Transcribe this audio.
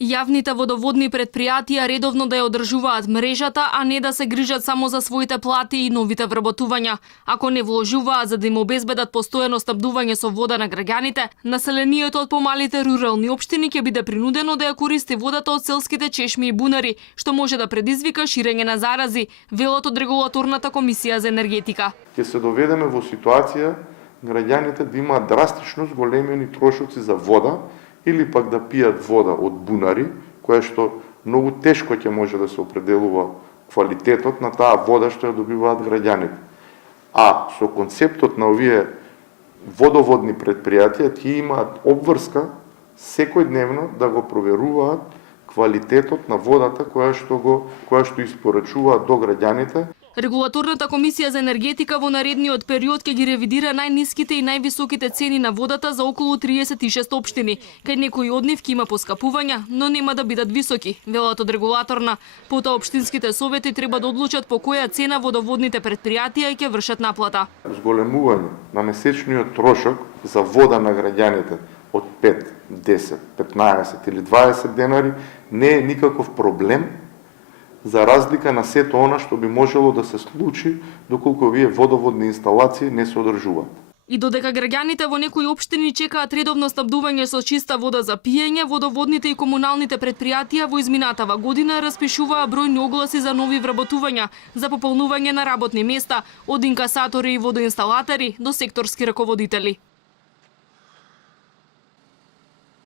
Јавните водоводни предпријатија редовно да ја одржуваат мрежата, а не да се грижат само за своите плати и новите вработувања. Ако не вложуваат за да им обезбедат постојано снабдување со вода на граѓаните, населението од помалите рурални општини ќе биде принудено да ја користи водата од селските чешми и бунари, што може да предизвика ширење на зарази, велат од Регулаторната комисија за енергетика. Ќе се доведеме во ситуација граѓаните да имаат драстично зголемени трошоци за вода или пак да пијат вода од бунари, која што многу тешко ќе може да се определува квалитетот на таа вода што ја добиваат граѓаните. А со концептот на овие водоводни предпријатија тие имаат обврска секојдневно да го проверуваат квалитетот на водата која што испорачуваат до граѓаните. Регулаторната комисија за енергетика во наредниот период ќе ги ревидира најниските и највисоките цени на водата за околу 36 општини, кај некои од нив ќе има поскапувања, но нема да бидат високи, велат од регулаторна. Потоа општинските совети треба да одлучат по која цена водоводните предпријатија ќе вршат наплата. Зголемување на месечниот трошок за вода на граѓаните од 5, 10, 15 или 20 денари не е никаков проблем, за разлика на сето она што би можело да се случи доколку овие водоводни инсталации не се одржуваат. И додека граѓаните во некои општини чекаат редовно снабдување со чиста вода за пиење, водоводните и комуналните предпријатија во изминатава година распишуваа бројни огласи за нови вработувања, за пополнување на работни места, од инкасатори и водоинсталатори до секторски раководители.